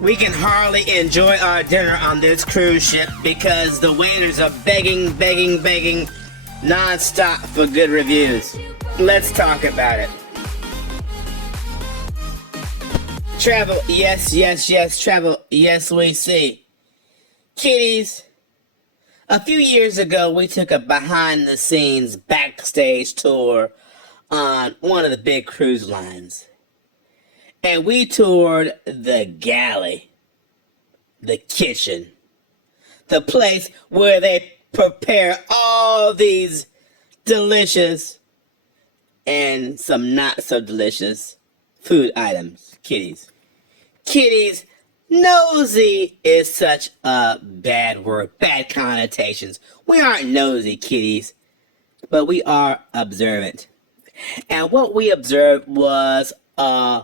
We can hardly enjoy our dinner on this cruise ship because the waiters are begging non-stop for good reviews. Let's talk about it. Travel, yes, travel, yes, we see. Kiddies, a few years ago we took a behind-the-scenes backstage tour on one of the big cruise lines. And we toured the galley, the kitchen, the place where they prepare all these delicious and some not so delicious food items. Kiddies, nosy is such a bad word, bad connotations. We aren't nosy, kiddies, but we are observant. And what we observed was a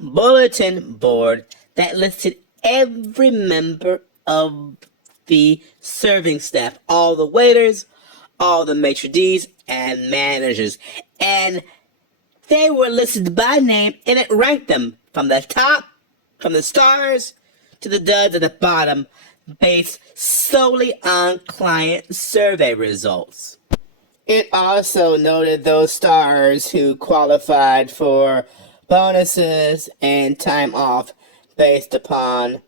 bulletin board that listed every member of the serving staff, all the waiters, all the maitre d's, and managers. And they were listed by name, and it ranked them from the top, from the stars, to the duds at the bottom, based solely on client survey results. It also noted those stars who qualified for bonuses and time off based upon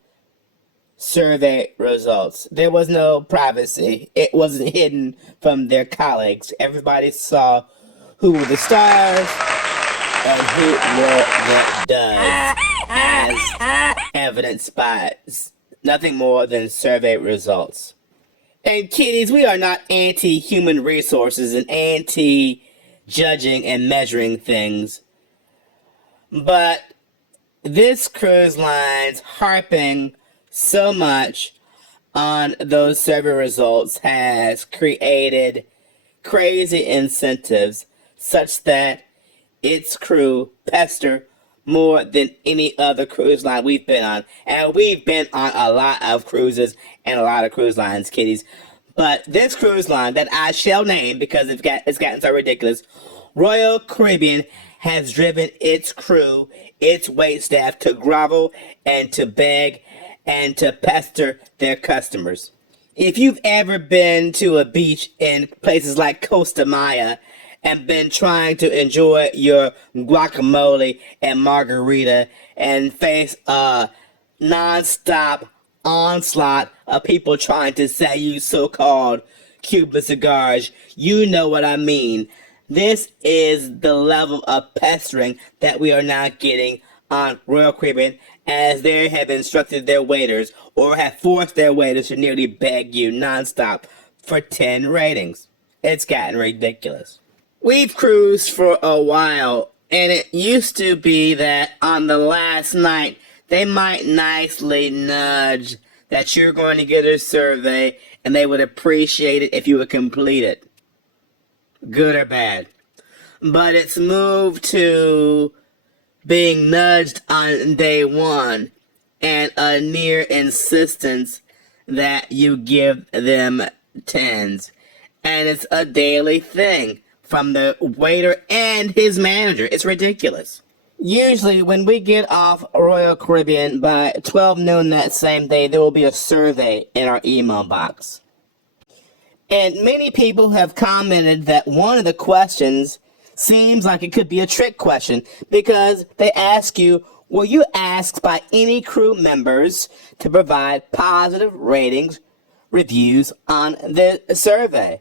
survey results. There was no privacy. It wasn't hidden from their colleagues. Everybody saw who were the stars and who were the duds, as evidenced by nothing more than survey results. And kiddies, we are not anti-human resources and anti-judging and measuring things. But this cruise line's harping so much on those survey results has created crazy incentives such that its crew pester more than any other cruise line we've been on. And we've been on a lot of cruises and a lot of cruise lines, kiddies. But this cruise line that I shall name because it's gotten so ridiculous, Royal Caribbean, has driven its crew, its waitstaff, to grovel and to beg and to pester their customers. If you've ever been to a beach in places like Costa Maya and been trying to enjoy your guacamole and margarita and face a non-stop onslaught of people trying to sell you so-called Cuban cigars, you know what I mean. This is the level of pestering that we are now getting on Royal Caribbean, as they have instructed their waiters or have forced their waiters to nearly beg you nonstop for 10 ratings. It's gotten ridiculous. We've cruised for a while, and it used to be that on the last night, they might nicely nudge that you're going to get a survey, and they would appreciate it if you would complete it. Good or bad. But it's moved to being nudged on day one and a near insistence that you give them 10s. And it's a daily thing from the waiter and his manager. It's ridiculous. Usually when we get off Royal Caribbean by 12 noon that same day, there will be a survey in our email box. And many people have commented that one of the questions seems like it could be a trick question because they ask you, were you asked by any crew members to provide positive ratings, reviews on the survey?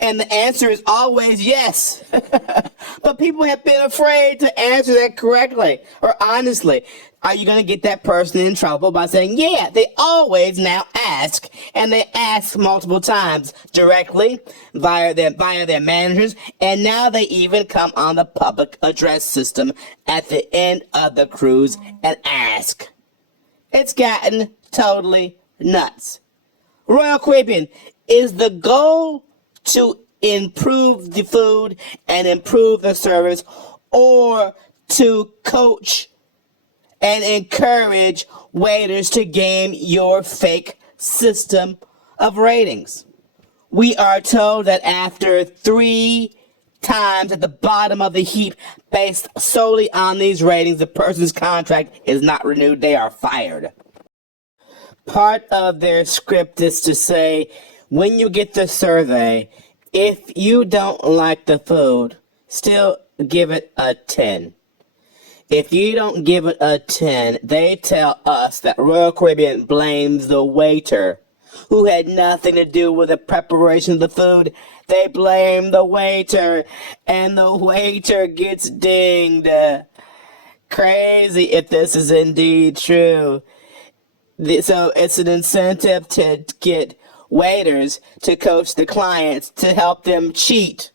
And the answer is always yes. But people have been afraid to answer that correctly or honestly. Are you going to get that person in trouble by saying, yeah, they always now ask, and they ask multiple times directly via their managers, and now they even come on the public address system at the end of the cruise and ask. It's gotten totally nuts. Royal Caribbean, is the goal to improve the food and improve the service, or to coach and encourage waiters to game your fake system of ratings? We are told that after 3 times at the bottom of the heap based solely on these ratings, the person's contract is not renewed. They are fired. Part of their script is to say, when you get the survey, if you don't like the food, still give it a 10. If you don't give it a 10, they tell us that Royal Caribbean blames the waiter, who had nothing to do with the preparation of the food. They blame the waiter, and the waiter gets dinged. Crazy if this is indeed true. So it's an incentive to get waiters to coach the clients to help them cheat.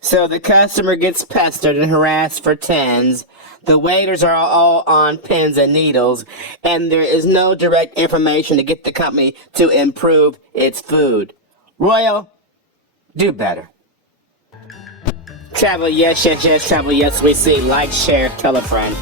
So the customer gets pestered and harassed for 10s. The waiters are all on pins and needles, and there is no direct information to get the company to improve its food. Royal, do better. Travel, yes, yes, yes. Travel, yes, we see. Like, share, tell a friend.